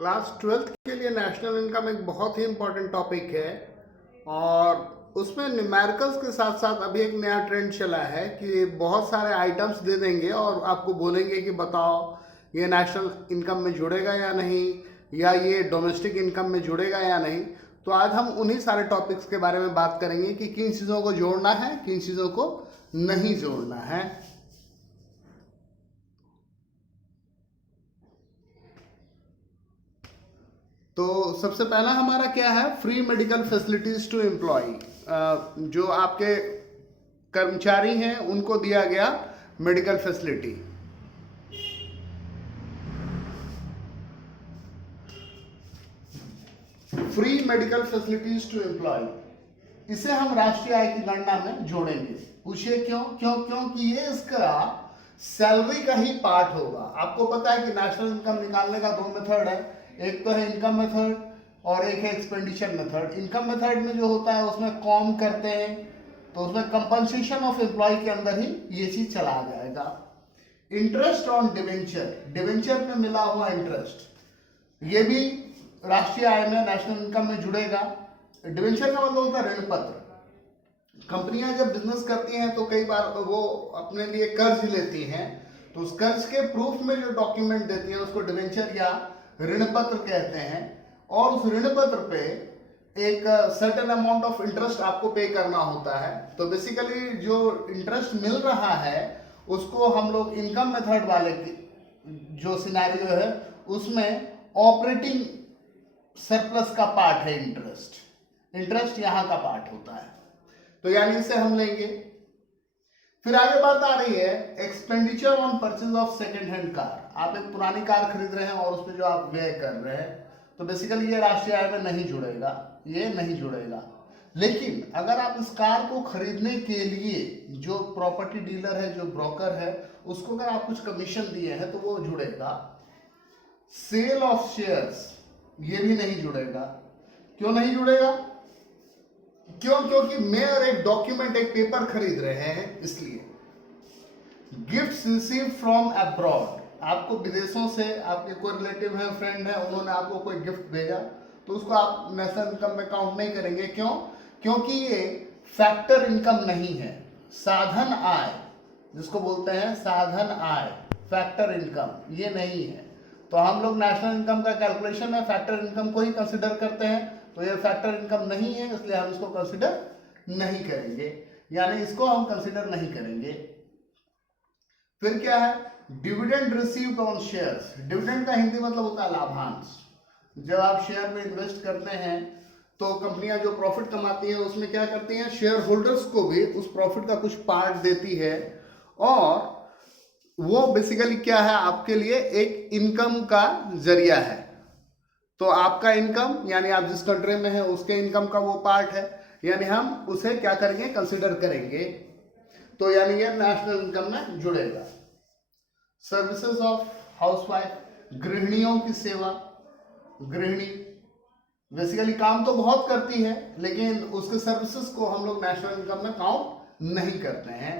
Class twelfth के लिए national income एक बहुत ही इम्पोर्टेंट टॉपिक है और उसमें न्यूमेरिकल्स के साथ साथ अभी एक नया ट्रेंड चला है कि बहुत सारे आइटम्स दे देंगे और आपको बोलेंगे कि बताओ ये नेशनल इनकम में जुड़ेगा या नहीं, या ये डोमेस्टिक इनकम में जुड़ेगा या नहीं। तो आज हम उन्हीं सारे टॉपिक्स के बारे में बात करेंगे कि किन चीज़ों को जोड़ना है, किन चीज़ों को नहीं जोड़ना है। तो सबसे पहला हमारा क्या है, free medical facilities to employ. जो आपके कर्मचारी हैं उनको दिया गया medical facility. Free medical facilities to employ, इसे हम राष्ट्रीय आय की गणना में जोड़ेंगे। पूछिए क्यों? क्योंकि ये इसका सैलरी का ही पार्ट होगा। आपको पता है कि नेशनल इनकम निकालने का दो मेथड है, एक तो है इनकम मेथड और एक है एक्सपेंडिचर मेथड। इनकम मेथड में जो होता है उसमें कॉम करते हैं, तो उसमें कंपनसेशन ऑफ एम्प्लॉय के अंदर ही ये चीज चला जाएगा। इंटरेस्ट ऑन डिवेंचर, डिवेंचर में मिला हुआ इंटरेस्ट, ये भी राष्ट्रीय आय में, नेशनल इनकम में जुड़ेगा। डिवेंचर का मतलब होता है ऋण पत्र। कंपनियां जब बिजनेस करती हैं तो कई बार वो अपने लिए कर्ज लेती हैं, तो उस कर्ज के प्रूफ में जो डॉक्यूमेंट देती हैं उसको डिवेंचर या ऋण पत्र कहते हैं। और उस ऋण पत्र पे एक सर्टेन अमाउंट ऑफ इंटरेस्ट आपको पे करना होता है। तो बेसिकली जो इंटरेस्ट मिल रहा है उसको हम लोग इनकम मेथड वाले जो सिनेरियो है उसमें ऑपरेटिंग सरप्लस का पार्ट है इंटरेस्ट यहां का पार्ट होता है, तो यानी इसे हम लेंगे। फिर आगे बात आ रही है expenditure on purchase of second hand car. आप एक पुरानी कार खरीद रहे हैं और उस पर जो आप व्यय कर रहे हैं, तो बेसिकली ये राष्ट्रीय आय में नहीं जुड़ेगा, ये नहीं जुड़ेगा। लेकिन अगर आप इस कार को खरीदने के लिए जो प्रॉपर्टी डीलर है, जो ब्रोकर है, उसको अगर आप कुछ कमीशन दिए हैं तो वो जुड़ेगा। सेल ऑफ शेयर्स, ये भी नहीं जुड़ेगा। क्यों नहीं जुड़ेगा? क्योंकि मैं और एक डॉक्यूमेंट, एक पेपर खरीद रहे हैं, इसलिए। गिफ्ट्स रिसीव फ्रॉम अब्रॉड, आपको विदेशों से आपके कोई रिलेटिव है, फ्रेंड है, उन्होंने आपको कोई गिफ्ट भेजा, तो उसको आप नेशनल इनकम में काउंट नहीं करेंगे। क्यों? क्योंकि ये फैक्टर इनकम नहीं है, साधन आय जिसको बोलते हैं, साधन आय, फैक्टर इनकम ये नहीं है। तो हम लोग नेशनल इनकम का कैलकुलेशन में फैक्टर इनकम को ही कंसिडर करते हैं, तो ये फैक्टर इनकम नहीं है, इसलिए हम इसको कंसिडर नहीं करेंगे, यानी इसको हम कंसिडर नहीं करेंगे। फिर क्या है, dividend received on shares. Dividend का हिंदी मतलब होता है लाभांश। जब आप शेयर में इन्वेस्ट करते हैं तो कंपनियां जो प्रॉफिट कमाती हैं उसमें क्या करती हैं, शेयर होल्डर्स को भी उस प्रॉफिट का कुछ पार्ट देती है, और वो बेसिकली क्या है, आपके लिए एक इनकम का जरिया है। तो आपका इनकम, यानी आप जिस कंट्री में है उसके इनकम का वो पार्ट है, यानी हम उसे क्या करेंगे, कंसिडर करेंगे। तो यानी ये नेशनल इनकम में जुड़ेगा। सर्विसेज ऑफ हाउसवाइफ, गृहिणियों की सेवा। गृहिणी बेसिकली काम तो बहुत करती है, लेकिन उसके सर्विसेज को हम लोग नेशनल इनकम में काउंट नहीं करते हैं।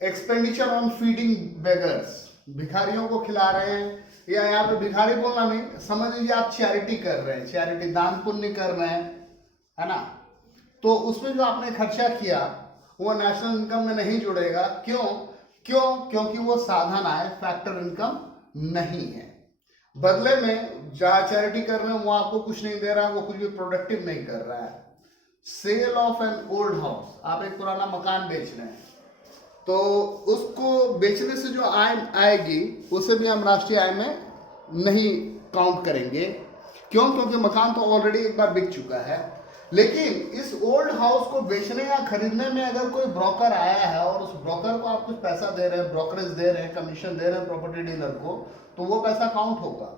एक्सपेंडिचर ऑन फीडिंग बेगर्स, भिखारियों को खिला रहे हैं, या यहाँ पे भिखारी बोलना नहीं, समझ लीजिए आप चैरिटी कर रहे हैं, चैरिटी दान पुण्य कर रहे हैं, है ना। तो उसमें जो आपने खर्चा किया वो नेशनल इनकम में नहीं जुड़ेगा। क्योंकि वो साधन आय, फैक्टर इनकम नहीं है। बदले में जहां चैरिटी कर रहे हैं वो आपको कुछ नहीं दे रहा है, वो कुछ भी प्रोडक्टिव नहीं कर रहा है। Sale of an old house, आप एक पुराना मकान बेच रहे हैं, तो उसको बेचने से जो आय आएगी उसे भी हम राष्ट्रीय आय में नहीं काउंट करेंगे। क्योंकि मकान तो ऑलरेडी एक बार बिक चुका है। लेकिन इस ओल्ड हाउस को बेचने या खरीदने में अगर कोई ब्रोकर आया है और उस ब्रोकर को आप कुछ पैसा दे रहे हैं, ब्रोकरेज दे रहे हैं, कमीशन दे रहे हैं प्रॉपर्टी डीलर को, तो वो पैसा काउंट होगा।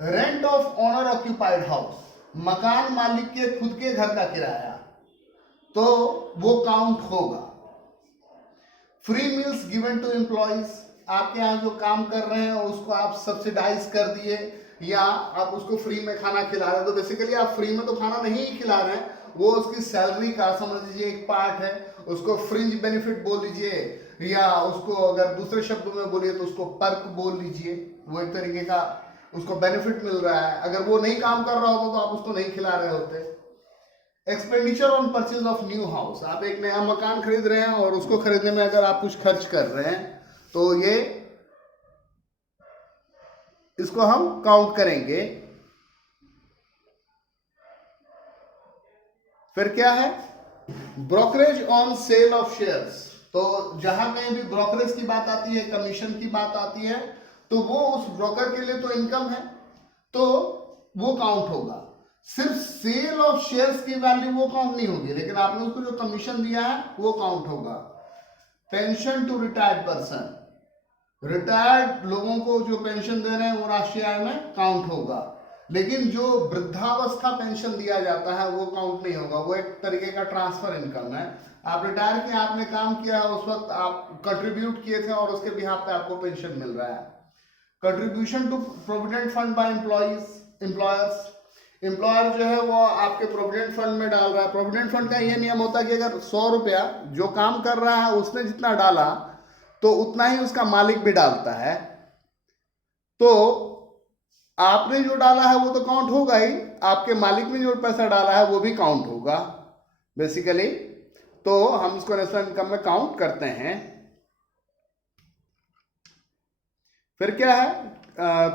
Rent of owner occupied house, मकान मालिक के खुद के घर का किराया, तो वो काउंट होगा। Free meals given to employees, आपके यहाँ जो काम कर रहे हैं उसको आप सब्सिडाइज कर दिए या आप उसको फ्री में खाना खिला रहे हैं, तो बेसिकली आप फ्री में तो खाना नहीं खिला रहे हैं, वो उसकी सैलरी का समझ लीजिए एक पार्ट है, उसको फ्रिंज बेनिफिट बोल लीजिए, या उसको अगर दूसरे शब्दों में बोलिए तो उसको पर्क बोल लीजिए। वो एक तरीके का उसको बेनिफिट मिल रहा है। अगर वो नहीं काम कर रहा होता तो आप उसको नहीं खिला रहे होते। Expenditure on purchase of new house, आप एक नया मकान खरीद रहे हैं और उसको खरीदने में अगर आप कुछ खर्च कर रहे हैं तो ये इसको हम काउंट करेंगे। फिर क्या है, brokerage on sale of shares, तो जहां कहीं भी ब्रोकरेज की बात आती है, कमीशन की बात आती है, तो वो उस ब्रोकर के लिए तो इनकम है, तो वो काउंट होगा। सिर्फ सेल ऑफ शेयर्स की वैल्यू वो काउंट नहीं होगी, लेकिन आपने उसको जो कमीशन दिया है वो काउंट होगा। Pension to retired person, retired लोगों को जो पेंशन दे रहे हैं वो राष्ट्रीय आय में काउंट होगा, लेकिन जो वृद्धावस्था पेंशन दिया जाता है वो काउंट नहीं होगा। वो एक तरीके का ट्रांसफर इनकम है। आप रिटायर किए, आपने काम किया, उस वक्त आप कंट्रीब्यूट किए थे और उसके बिहाफ पे आपको पेंशन मिल रहा है। Contribution to provident fund by employers, employer जो है वो आपके प्रोविडेंट फंड में डाल रहा है। प्रोविडेंट फंड का ये नियम होता है कि अगर 100 रुपया जो काम कर रहा है उसने जितना डाला तो उतना ही उसका मालिक भी डालता है, तो आपने जो डाला है वो तो काउंट होगा ही, आपके मालिक ने जो पैसा डाला है वो भी काउंट होगा बेसिकली। तो हम इसको नेशनल इनकम में काउंट करते हैं। फिर क्या है,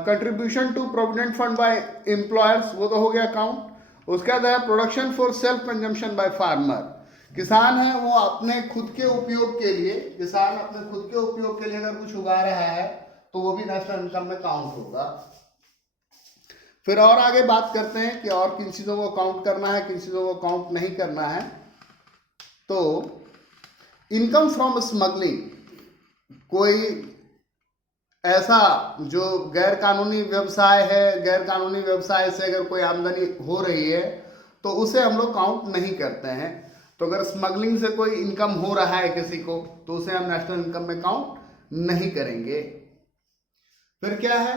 contribution to provident fund by employers, वो तो हो गया काउंट। उसके बाद है production for self consumption by farmer, किसान है वो अपने खुद के उपयोग के लिए, किसान अपने खुद के उपयोग के लिए अगर कुछ उगा रहा है तो वो भी नेशनल इनकम में काउंट होगा। फिर और आगे बात करते हैं कि और किन चीज़ों को काउंट करना है, किन चीज़ों को काउंट नहीं करना है। तो इनकम फ्रॉम स्मगलिंग, कोई ऐसा जो गैर कानूनी व्यवसाय है, गैर कानूनी व्यवसाय से अगर कोई आमदनी हो रही है तो उसे हम लोग काउंट नहीं करते हैं। तो अगर स्मगलिंग से कोई इनकम हो रहा है किसी को तो उसे हम नेशनल इनकम में काउंट नहीं करेंगे। फिर क्या है,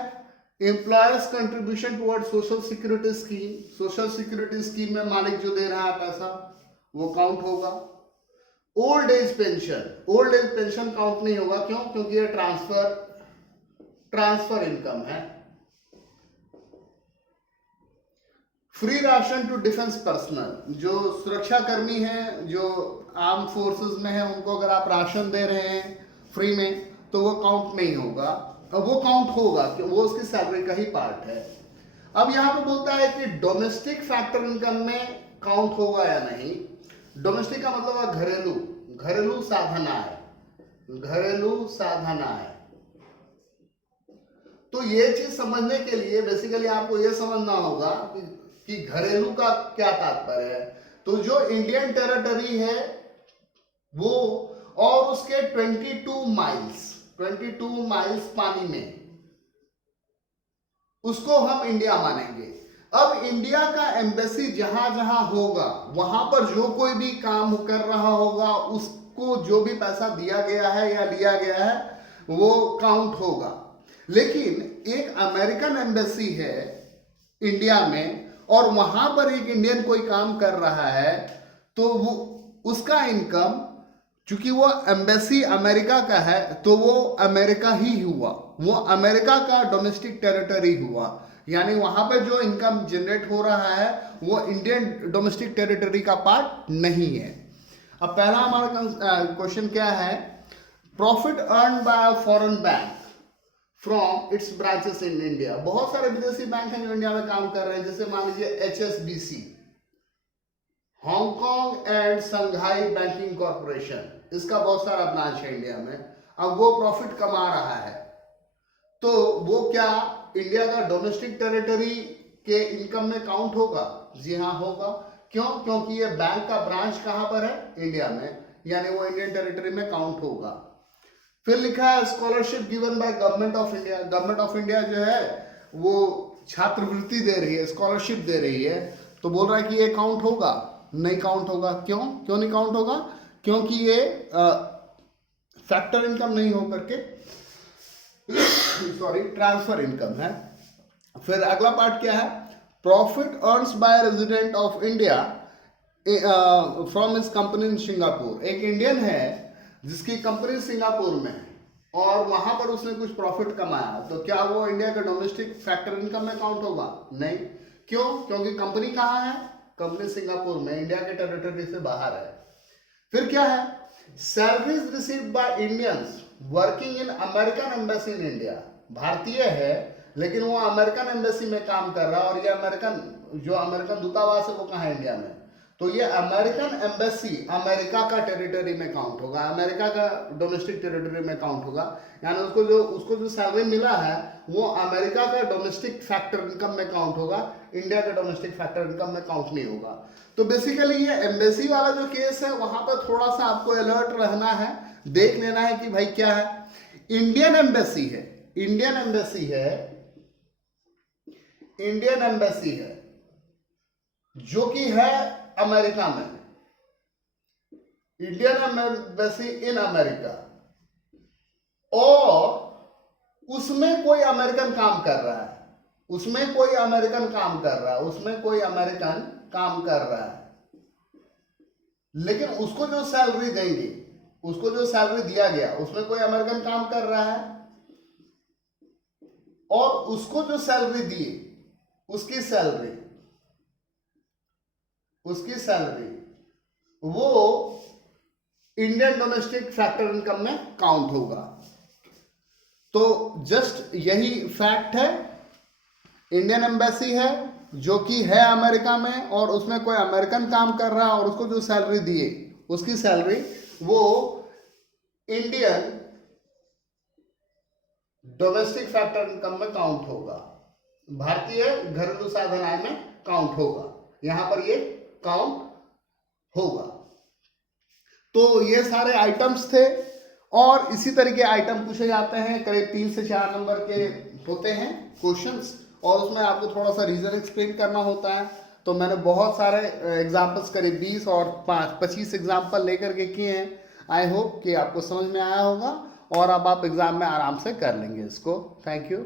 employers contribution toward social security scheme, social security scheme में मालिक जो दे रहा है पैसा वो काउंट होगा। Old age pension, old age pension count नहीं होगा, क्यों? क्योंकि ये ट्रांसफर इनकम है। Free ration to defence personnel, जो सुरक्षा कर्मी हैं, जो आर्म फोर्सेस में है, उनको अगर आप राशन दे रहे हैं फ्री में तो वो काउंट नहीं होगा, वो काउंट होगा कि वो उसकी सैलरी का ही पार्ट है। अब यहां पे बोलता है कि डोमेस्टिक फैक्टर इनकम में काउंट होगा या नहीं। डोमेस्टिक का मतलब है घरेलू, घरेलू साधना है, घरेलू साधना है। तो ये चीज समझने के लिए बेसिकली आपको ये समझना होगा कि घरेलू का क्या तात्पर्य है। तो जो इंडियन टेरिटरी है वो और उसके 22 माइल्स पानी में, उसको हम इंडिया मानेंगे। अब इंडिया का एम्बेसी जहां जहां होगा वहां पर जो कोई भी काम कर रहा होगा उसको जो भी पैसा दिया गया है या लिया गया है वो काउंट होगा। लेकिन एक अमेरिकन एम्बेसी है इंडिया में और वहां पर एक इंडियन कोई काम कर रहा है तो वो उसका इनकम, चूंकि वो एम्बेसी अमेरिका का है तो वो अमेरिका ही हुआ, वो अमेरिका का डोमेस्टिक टेरिटरी हुआ, यानी वहां पे जो इनकम जनरेट हो रहा है वो इंडियन डोमेस्टिक टेरिटरी का पार्ट नहीं है। अब पहला हमारा क्वेश्चन क्या है, profit earn by foreign bank from its branches in India. बहुत सारे विदेशी बैंक हैं जो इंडिया में काम कर रहे हैं, जैसे मान लीजिए HSBC, Hong Kong and Shanghai banking corporation, इसका बहुत सारा ब्रांच है इंडिया में। अब वो प्रॉफिट कमा रहा है तो वो क्या इंडिया का डोमेस्टिक टेरिटरी के इनकम में काउंट होगा? जी हाँ होगा। क्यों? क्योंकि ये बैंक का ब्रांच कहां पर है? इंडिया में, यानी वो इंडियन टेरिटरी में काउंट होगा। फिर लिखा है scholarship given by government of India. Government of India जो है वो छात्रवृत्ति दे रही है, स्कॉलरशिप दे रही है, तो बोल रहा है कि ये काउंट होगा? नहीं काउंट होगा। क्यों? क्यों नहीं काउंट होगा? क्योंकि ये फैक्टर इनकम नहीं हो करके सॉरी ट्रांसफर इनकम है। फिर अगला पार्ट क्या है, profit earns by resident of India from his company in Singapore. एक इंडियन है जिसकी कंपनी सिंगापुर में है और वहां पर उसने कुछ प्रॉफिट कमाया, तो क्या वो इंडिया का डोमेस्टिक फैक्टर इनकम में काउंट होगा? नहीं। क्यों? क्योंकि कंपनी कहाँ है? कंपनी सिंगापुर में, इंडिया के टेरिटरी से बाहर है। फिर क्या है? Salaries received by Indians working in American embassy in India. भारतीय है लेकिन वो अमेरिकन एम्बेसी में काम कर रहा है, और ये अमेरिकन दूतावास है वो कहाँ है? इंडिया में। तो ये अमेरिकन एम्बेसी अमेरिका का टेरिटरी में काउंट होगा, अमेरिका का डोमेस्टिक टेरिटरी में काउंट होगा। यानी उसको जो सैलरी मिला है वो अमेरिका का डोमेस्टिक फैक्टर इनकम में काउंट होगा, इंडिया का डोमेस्टिक फैक्टर इनकम में काउंट नहीं होगा। तो बेसिकली ये एम्बेसी वाला जो केस है वहां पर थोड़ा सा आपको अलर्ट रहना है, देख लेना है कि भाई क्या है। इंडियन एम्बेसी है, इंडियन एम्बेसी है, इंडियन एम्बेसी है जो कि है अमेरिका में, इंडियन एम्बेसी इन अमेरिका, और उसमें कोई अमेरिकन काम कर रहा है, उसमें कोई अमेरिकन काम कर रहा है, उसमें कोई अमेरिकन काम कर रहा है, लेकिन उसको जो सैलरी देंगे, उसको जो सैलरी दिया गया उसमें कोई अमेरिकन काम कर रहा है, और उसको जो सैलरी दिए उसकी सैलरी वो इंडियन डोमेस्टिक फैक्टर इनकम में काउंट होगा। तो जस्ट यही फैक्ट है, इंडियन एम्बेसी है जो कि है अमेरिका में, और उसमें कोई अमेरिकन काम कर रहा है, और उसको जो सैलरी दिए उसकी सैलरी वो इंडियन डोमेस्टिक फैक्टर इनकम में काउंट होगा, भारतीय घरेलू साधन आय में काउंट होगा, यहां पर ये काउंट होगा। तो ये सारे आइटम्स थे, और इसी तरह के आइटम पूछे जाते हैं, करीब 3 से 4 नंबर के होते हैं क्वेश्चंस, और उसमें आपको थोड़ा सा रीजन एक्सप्लेन करना होता है। तो मैंने बहुत सारे एग्जाम्पल्स करीब 20 और 25 एग्जाम्पल लेकर के किए हैं। आई होप कि आपको समझ में आया होगा, और अब आप एग्जाम में आराम से कर लेंगे इसको। Thank you.